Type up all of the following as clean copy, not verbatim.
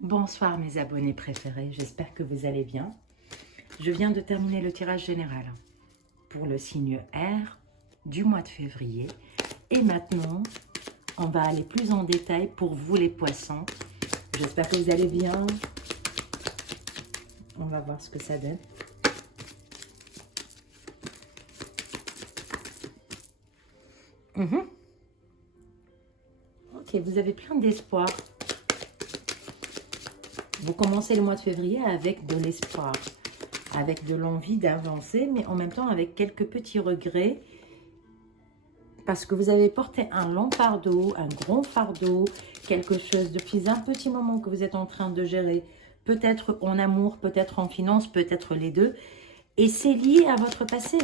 Bonsoir mes abonnés préférés, j'espère que vous allez bien. Je viens de terminer le tirage général pour le signe R du mois de février. Et maintenant, on va aller plus en détail pour vous les poissons. J'espère que vous allez bien. On va voir ce que ça donne. Ok, vous avez plein d'espoir. Vous commencez le mois de février avec de l'espoir, avec de l'envie d'avancer, mais en même temps avec quelques petits regrets, parce que vous avez porté un long fardeau, un gros fardeau, quelque chose depuis un petit moment que vous êtes en train de gérer, peut-être en amour, peut-être en finance, peut-être les deux, et c'est lié à votre passé.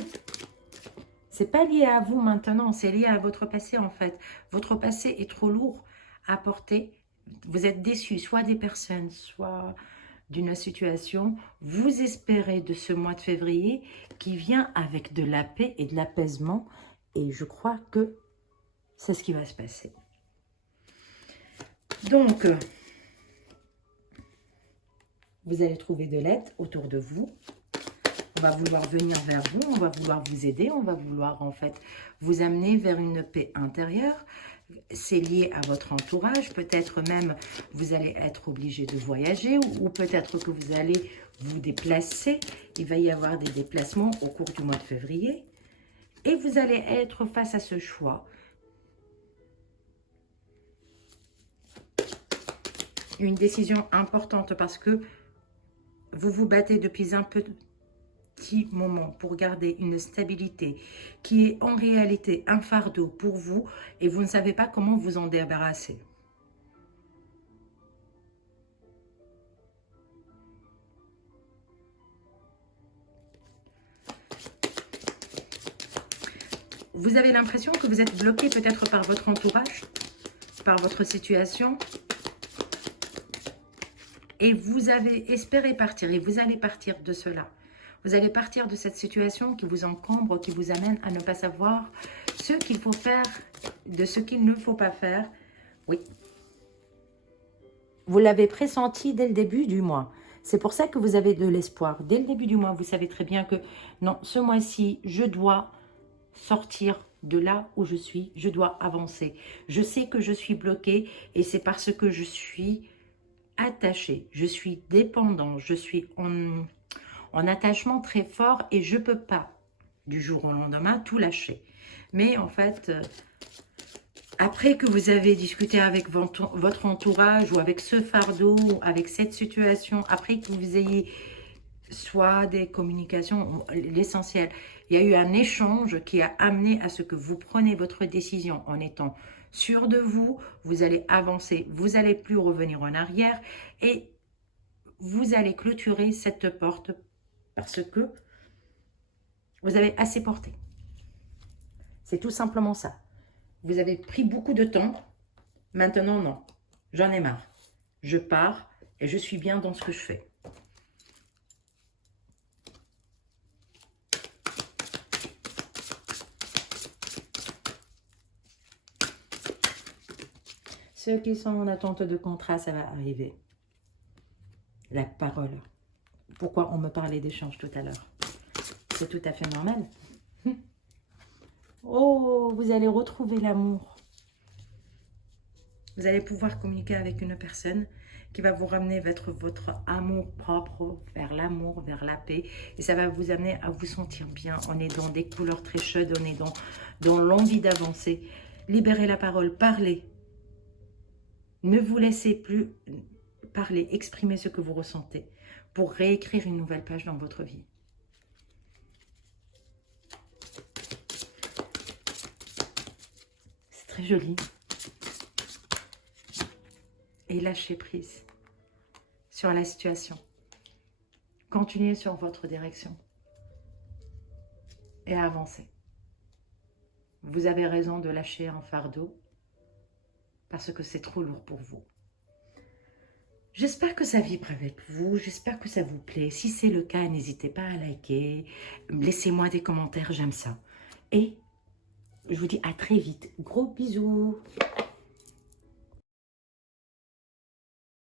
C'est pas lié à vous maintenant, c'est lié à votre passé en fait. Votre passé est trop lourd à porter. Vous êtes déçu, soit des personnes, soit d'une situation. Vous espérez de ce mois de février qui vient avec de la paix et de l'apaisement. Et je crois que c'est ce qui va se passer. Donc, vous allez trouver de l'aide autour de vous. On va vouloir venir vers vous, on va vouloir vous aider, on va vouloir en fait vous amener vers une paix intérieure. C'est lié à votre entourage, peut-être même vous allez être obligé de voyager ou peut-être que vous allez vous déplacer. Il va y avoir des déplacements au cours du mois de février et vous allez être face à ce choix. Une décision importante parce que vous vous battez depuis un petit moment pour garder une stabilité qui est en réalité un fardeau pour vous et vous ne savez pas comment vous en débarrasser. Vous avez l'impression que vous êtes bloqué peut-être par votre entourage, par votre situation et vous avez espéré partir et vous allez partir de cela. Vous allez partir de cette situation qui vous encombre, qui vous amène à ne pas savoir ce qu'il faut faire, de ce qu'il ne faut pas faire. Oui. Vous l'avez pressenti dès le début du mois. C'est pour ça que vous avez de l'espoir. Dès le début du mois, vous savez très bien que non, ce mois-ci, je dois sortir de là où je suis. Je dois avancer. Je sais que je suis bloquée et c'est parce que je suis attachée. Je suis dépendant. Je suis en attachement très fort et je ne peux pas, du jour au lendemain, tout lâcher. Mais en fait, après que vous avez discuté avec votre entourage ou avec ce fardeau, avec cette situation, après que vous ayez soit des communications, l'essentiel, il y a eu un échange qui a amené à ce que vous preniez votre décision en étant sûr de vous, vous allez avancer, vous n'allez plus revenir en arrière et vous allez clôturer cette porte parce que vous avez assez porté. C'est tout simplement ça. Vous avez pris beaucoup de temps. Maintenant, non. J'en ai marre. Je pars et je suis bien dans ce que je fais. Ceux qui sont en attente de contrat, ça va arriver. La parole. Pourquoi on me parlait d'échange tout à l'heure? C'est tout à fait normal. Oh, vous allez retrouver l'amour. Vous allez pouvoir communiquer avec une personne qui va vous ramener votre amour propre vers l'amour, vers la paix. Et ça va vous amener à vous sentir bien. On est dans des couleurs très chaudes, on est dans l'envie d'avancer. Libérez la parole, parlez. Ne vous laissez plus parler, exprimer ce que vous ressentez pour réécrire une nouvelle page dans votre vie. C'est très joli. Et lâchez prise sur la situation. Continuez sur votre direction et avancez. Vous avez raison de lâcher un fardeau parce que c'est trop lourd pour vous. J'espère que ça vibre avec vous, j'espère que ça vous plaît. Si c'est le cas, n'hésitez pas à liker, laissez-moi des commentaires, j'aime ça. Et je vous dis à très vite. Gros bisous.